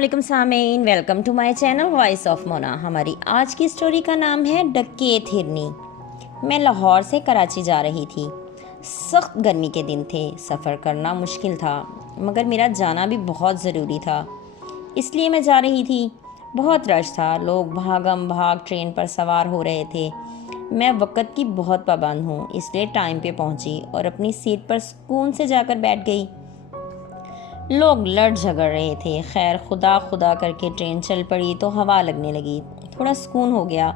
अस्सलाम सामीन, welcome to my channel voice of Mona. हमारी आज की स्टोरी का नाम है डकैत हिरनी। मैं लाहौर से कराची जा रही थी। सख्त गर्मी के दिन थे, सफ़र करना मुश्किल था, मगर मेरा जाना भी बहुत ज़रूरी था, इसलिए मैं जा रही थी। बहुत रश था, लोग भागम भाग ट्रेन पर सवार हो रहे थे। मैं वक़्त की बहुत पाबंद हूँ, इसलिए टाइम पे पहुँची और अपनी सीट पर सुकून से जाकर बैठ गई। लोग लड़ झगड़ रहे थे, खैर खुदा खुदा करके ट्रेन चल पड़ी तो हवा लगने लगी, थोड़ा सुकून हो गया।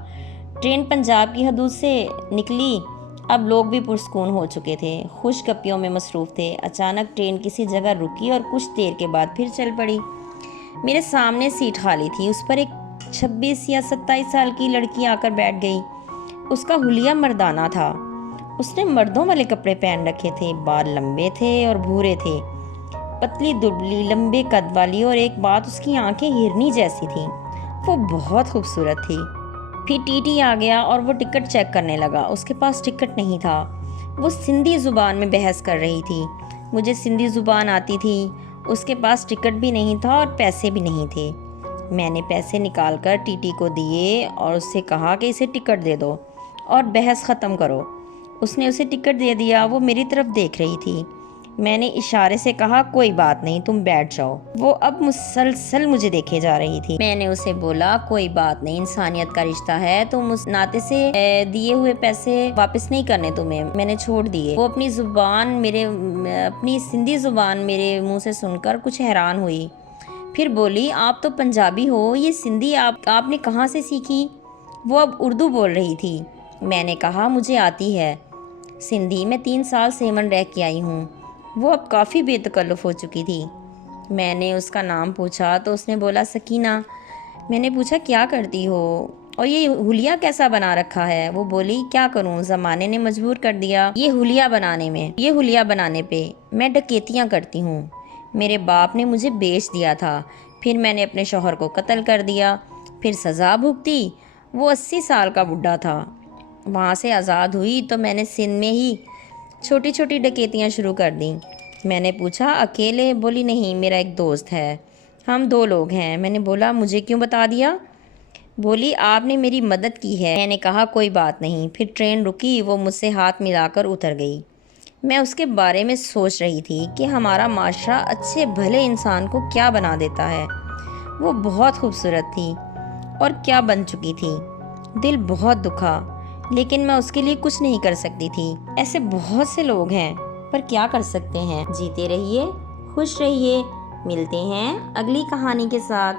ट्रेन पंजाब की हदूद से निकली, अब लोग भी पुरसुकून हो चुके थे, खुश गप्पियों में मसरूफ़ थे। अचानक ट्रेन किसी जगह रुकी और कुछ देर के बाद फिर चल पड़ी। मेरे सामने सीट खाली थी, उस पर एक 26 या 27 साल की लड़की आकर बैठ गई। उसका हुलिया मर्दाना था। उसने मर्दों वाले कपड़े पहन रखे थे, बाल लंबे थे और भूरे थे, पतली दुबली लंबे कद वाली, और एक बात, उसकी आंखें हिरनी जैसी थीं। वो बहुत खूबसूरत थी। फिर टीटी आ गया और वो टिकट चेक करने लगा। उसके पास टिकट नहीं था। वो सिंधी ज़ुबान में बहस कर रही थी। मुझे सिंधी ज़ुबान आती थी। उसके पास टिकट भी नहीं था और पैसे भी नहीं थे। मैंने पैसे निकाल कर टीटी को दिए और उससे कहा कि इसे टिकट दे दो और बहस ख़त्म करो। उसने उसे टिकट दे दिया। वो मेरी तरफ देख रही थी। मैंने इशारे से कहा, कोई बात नहीं, तुम बैठ जाओ। वो अब मुसलसल मुझे देखे जा रही थी। मैंने उसे बोला, कोई बात नहीं, इंसानियत का रिश्ता है, तुम उस नाते से दिए हुए पैसे वापस नहीं करने तुम्हें, मैंने छोड़ दिए। वो अपनी सिंधी ज़ुबान मेरे मुंह से सुनकर कुछ हैरान हुई। फिर बोली, आप तो पंजाबी हो, ये सिंधी आपने कहाँ से सीखी? वो अब उर्दू बोल रही थी। मैंने कहा, मुझे आती है सिंधी, मैं 3 साल सेवन रह के आई हूँ। वो अब काफ़ी बेतकल्लुफ़ हो चुकी थी। मैंने उसका नाम पूछा तो उसने बोला, सकीना। मैंने पूछा, क्या करती हो और ये हुलिया कैसा बना रखा है? वो बोली, क्या करूं, ज़माने ने मजबूर कर दिया ये हुलिया बनाने पे। मैं डकैतियाँ करती हूँ। मेरे बाप ने मुझे बेच दिया था, फिर मैंने अपने शौहर को कत्ल कर दिया, फिर सज़ा भुगती। वो 80 साल का बुढ़ा था। वहाँ से आज़ाद हुई तो मैंने सिंध में ही छोटी छोटी डकैतियाँ शुरू कर दी। मैंने पूछा, अकेले? बोली, नहीं, मेरा एक दोस्त है, हम 2 लोग हैं। मैंने बोला, मुझे क्यों बता दिया? बोली, आपने मेरी मदद की है। मैंने कहा, कोई बात नहीं। फिर ट्रेन रुकी, वो मुझसे हाथ मिलाकर उतर गई। मैं उसके बारे में सोच रही थी कि हमारा माशरा अच्छे भले इंसान को क्या बना देता है। वो बहुत खूबसूरत थी और क्या बन चुकी थी। दिल बहुत दुखा, लेकिन मैं उसके लिए कुछ नहीं कर सकती थी। ऐसे बहुत से लोग हैं, पर क्या कर सकते हैं। जीते रहिए, खुश रहिए। मिलते हैं अगली कहानी के साथ।